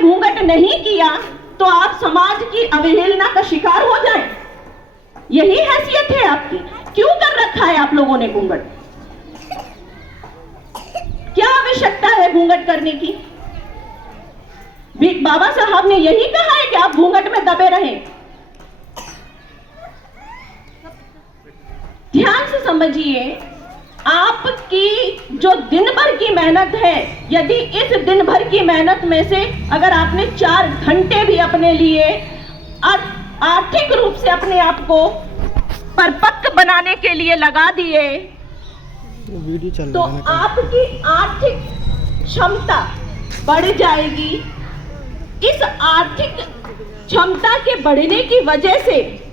घूंघट नहीं किया तो आप समाज की अवहेलना का शिकार हो जाएं। यही हैसियत है आपकी। क्यों कर रखा है आप लोगों ने घूंघट? क्या आवश्यकता है घूंघट करने की? बाबा साहब ने यही कहा है कि आप घूंघट में दबे रहें। ध्यान से समझिए, आपकी जो दिन भर की मेहनत है, यदि इस दिन भर की मेहनत में से अगर आपने 4 घंटे भी अपने लिए आर्थिक रूप से अपने आप को परिपक्व बनाने के लिए लगा दिए, तो आपकी आर्थिक क्षमता बढ़ जाएगी। इस आर्थिक क्षमता के बढ़ने की वजह से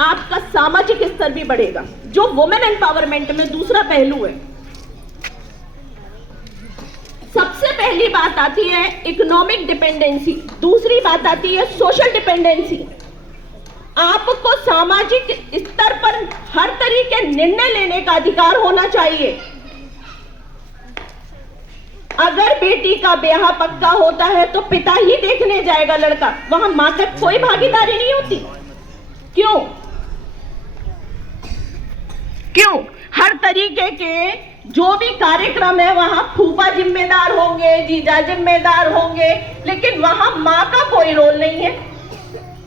आपका सामाजिक स्तर भी बढ़ेगा, जो वुमेन एम्पावरमेंट में दूसरा पहलू है। सबसे पहली बात आती है इकोनॉमिक डिपेंडेंसी, दूसरी बात आती है सोशल डिपेंडेंसी। आपको सामाजिक स्तर पर हर तरीके निर्णय लेने का अधिकार होना चाहिए। अगर बेटी का ब्याह पक्का होता है तो पिता ही देखने जाएगा लड़का, वहां मां का कोई भागीदारी नहीं होती। क्यों? हर तरीके के जो भी कार्यक्रम है वहां फूफा जिम्मेदार होंगे, जीजा जिम्मेदार होंगे, लेकिन वहां मां का कोई रोल नहीं है।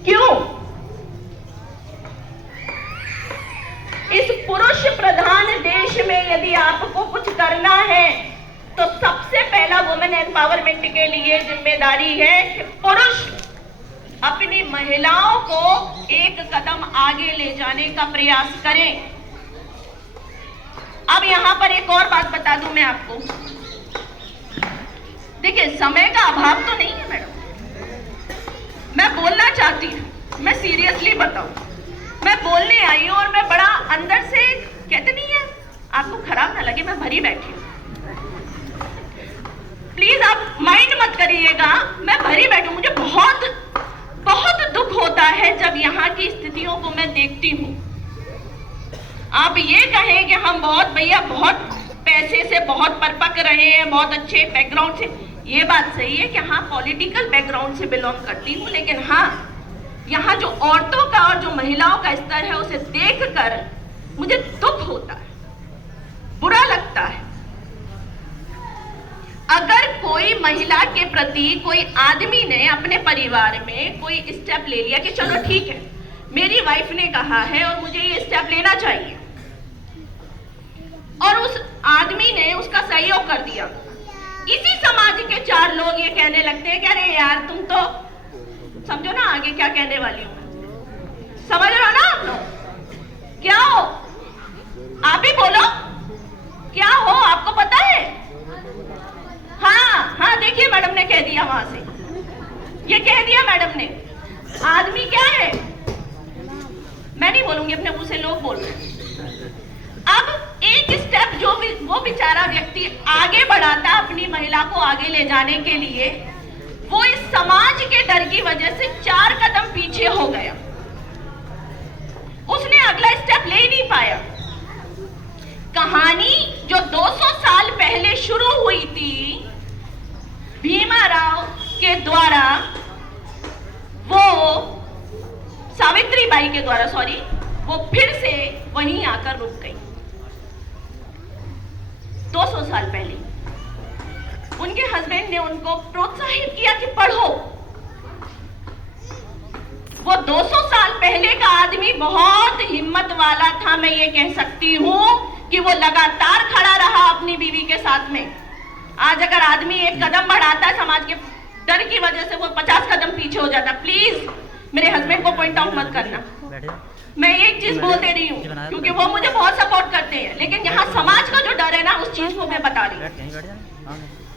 क्यों? इस पुरुष प्रधान देश में यदि आपको कुछ करना है तो सबसे पहला वुमेन एम्पावरमेंट के लिए जिम्मेदारी है कि पुरुष अपनी महिलाओं को एक कदम आगे ले जाने का प्रयास करें। अब यहां पर एक और बात बता दूं मैं आपको। देखिए, समय का अभाव तो नहीं है मैडम, मैं बोलना चाहती हूं, मैं सीरियसली बताऊं, मैं बोलने आई हूं और मैं बड़ा अंदर से कहते नहीं है, आपको खराब ना लगे, मैं भरी बैठी हूं। प्लीज आप माइंड मत करिएगा, मैं भरी बैठी हूं। मुझे बहुत बहुत दुख होता है जब यहाँ की स्थितियों को मैं देखती हूँ। आप ये कहें कि हम बहुत पैसे से बहुत परिपक्व रहे हैं, बहुत अच्छे बैकग्राउंड से, ये बात सही है कि हाँ पॉलिटिकल बैकग्राउंड से बिलोंग करती हूँ, लेकिन हाँ यहाँ जो औरतों का और जो महिलाओं का स्तर है उसे देखकर मुझे दुख होता है, बुरा लगता है। अगर कोई महिला के प्रति कोई आदमी ने अपने परिवार में कोई स्टेप ले लिया कि चलो ठीक है मेरी वाइफ ने कहा है और मुझे ये स्टेप लेना चाहिए, और उस आदमी ने उसका सहयोग कर दिया, इसी समाज के 4 लोग ये कहने लगते हैं कि अरे यार तुम तो समझो ना आगे क्या कहने वाली हूं, समझ रहे हो ना आप लोग? क्या हो आप ही बोलो, क्या हो आपको पता है? हाँ देखिए मैडम ने कह दिया, वहां से ये कह दिया मैडम ने। आदमी क्या है मैं नहीं बोलूंगी, अपने मुंह से लोग बोल रहे हैं। अब एक स्टेप जो भी वो बेचारा व्यक्ति आगे बढ़ाता अपनी महिला को आगे ले जाने के लिए, वो इस समाज के डर की वजह से 4 कदम पीछे हो गया, उसने अगला स्टेप ले नहीं पाया। कहानी जो 200 साल पहले शुरू हुई थी भीमाराव के द्वारा, वो सावित्रीबाई के द्वारा वो फिर से वहीं आकर रुक गई। 200 साल पहले उनके हस्बैंड ने उनको प्रोत्साहित किया कि पढ़ो। वो 200 साल पहले का आदमी बहुत हिम्मत वाला था, मैं ये कह सकती हूं कि वो लगातार खड़ा रहा अपनी बीवी के साथ में। आज अगर आदमी एक कदम बढ़ाता समाज के डर की वजह से वो 50 कदम पीछे हो जाता। प्लीज मेरे हस्बैंड को पॉइंट आउट मत करना, मैं एक चीज बोल दे रही हूँ क्योंकि वो मुझे बहुत सपोर्ट करते हैं, लेकिन यहाँ समाज का जो डर है ना उस चीज को मैं बता रही हूँ।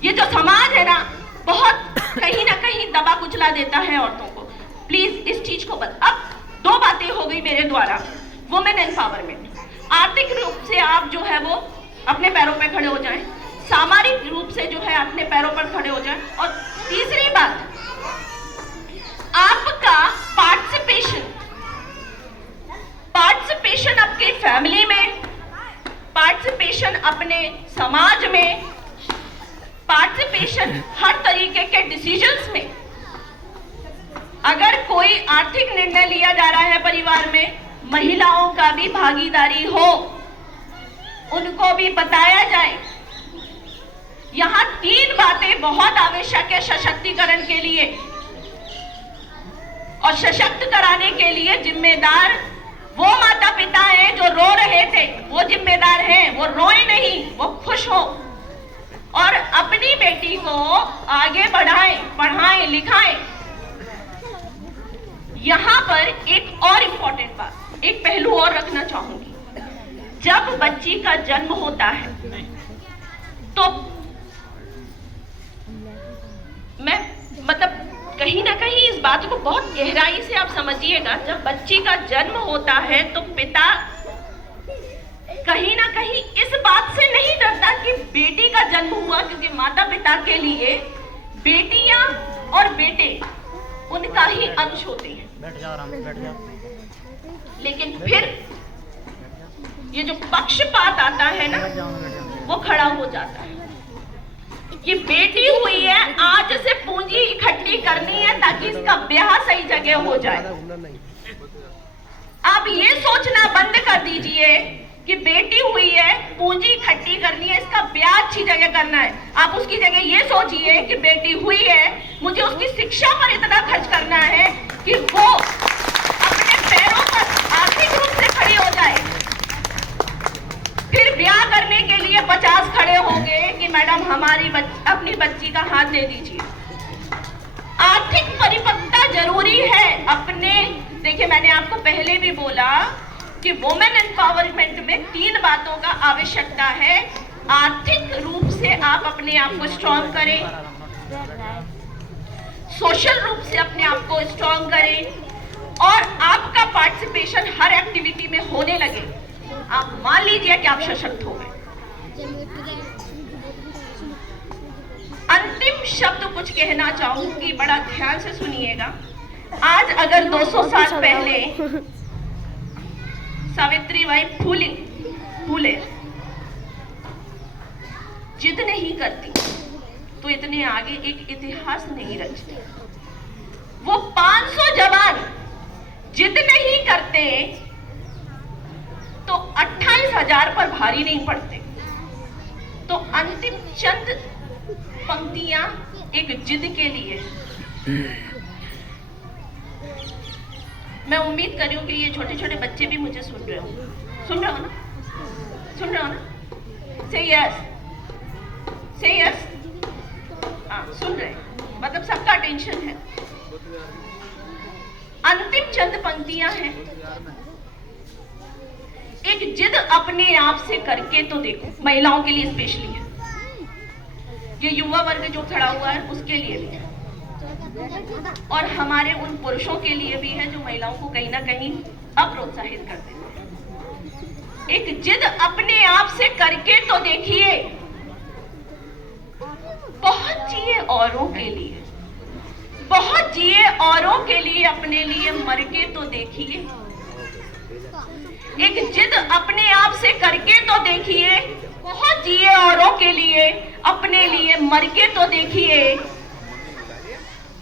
ये जो समाज है ना बहुत कहीं ना कहीं दबा कुचला देता है औरतों को। प्लीज इस चीज को अब 2 बातें हो गई मेरे द्वारा। वुमेन एम्पावरमेंट, आर्थिक रूप से आप जो है वो अपने पैरों पे खड़े हो जाएं, सामाजिक रूप से जो है अपने पैरों पर खड़े हो जाएं, और तीसरी बात आपका पार्टिसिपेशन आपके फैमिली में, पार्टिसिपेशन अपने समाज में, पार्टिसिपेशन हर तरीके के डिसीजंस में अगर कोई आर्थिक निर्णय लिया जा रहा है परिवार में, महिलाओं का भी भागीदारी हो, उनको भी बताया जाए। यहां 3 बातें बहुत आवश्यक है सशक्तिकरण के लिए, और सशक्त कराने के लिए जिम्मेदार वो माता पिता हैं जो रो रहे थे, वो जिम्मेदार हैं, वो रोए नहीं, वो खुश हो और अपनी बेटी को आगे बढ़ाएं, पढ़ाएं, लिखाएं। यहां पर एक और इंपॉर्टेंट बात, एक पहलू और रखना चाहूंगी। जब बच्ची का जन्म होता है तो मैं कहीं ना कहीं इस बात को बहुत गहराई से आप समझिएगा। जब बच्ची का जन्म होता है तो पिता कहीं ना कहीं इस बात से नहीं डरता कि बेटी का जन्म हुआ, क्योंकि माता पिता के लिए बेटियां और बेटे उनका ही अंश होते हैं। बैठ जा। लेकिन फिर ये जो पक्षपात आता है ना, वो खड़ा हो जाता है कि बेटी हुई है, आज से पूंजी इकट्ठी करनी है ताकि इसका ब्याह सही जगह हो जाए। आप ये सोचना बंद कर दीजिए कि बेटी हुई है, पूंजी इकट्ठी करनी है, इसका ब्याह अच्छी जगह करना है। आप उसकी जगह ये सोचिए कि बेटी हुई है, मुझे उसकी शिक्षा पर इतना खर्च करना है कि वो अपने पैरों पर आर्थिक रूप से खड़ी हो जाए। फिर ब्याह करने के लिए 50 खड़े होंगे कि मैडम हमारी अपनी बच्ची का हाथ दे दीजिए। आर्थिक परिपक्वता जरूरी है अपने। देखिए, मैंने आपको पहले भी बोला कि वुमेन एम्पावरमेंट में 3 बातों का आवश्यकता है। आर्थिक रूप से आप अपने आप को स्ट्रॉन्ग करें, सोशल रूप से अपने आप को स्ट्रॉन्ग करें, और आपका पार्टिसिपेशन हर एक्टिविटी में होने लगे। आप मान लीजिए कि आप सशक्त हो गए। अंतिम शब्द कुछ कहना चाहूंगी, बड़ा ध्यान से सुनिएगा। आज अगर 200 साल पहले सावित्रीबाई फूले जिद नहीं करती तो इतने आगे एक इतिहास नहीं रचते। वो 500 जवान जिद नहीं करते तो 28,000 पर भारी नहीं पड़ते। तो अंतिम चंद पंक्तियां एक जिद के लिए। मैं उम्मीद कर रही हूं कि ये छोटे छोटे बच्चे भी मुझे सुन रहे हो ना? सुन रहे हो ना? से यस। हाँ, सुन रहे, मतलब सबका टेंशन है। अंतिम चंद पंक्तियां हैं, एक जिद अपने आप से करके तो देखो। महिलाओं के लिए स्पेशली है, ये युवा वर्ग जो खड़ा हुआ है उसके लिए भी है, और हमारे उन पुरुषों के लिए भी है जो महिलाओं को कहीं ना कहीं अप्रोत्साहित करते हैं। एक जिद अपने आप से करके तो देखिए, बहुत जिए औरों के लिए, बहुत जिए औरों के लिए, अपने लिए मर के तो देखिए। एक जिद अपने आप से करके तो देखिए, बहुत जिए औरों के लिए, अपने लिए मर के तो देखिए।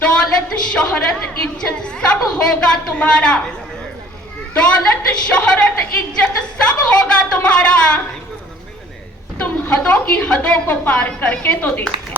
दौलत शोहरत इज्जत सब होगा तुम्हारा, दौलत शोहरत इज्जत सब होगा तुम्हारा। तुम हदों की हदों को पार करके तो देखो।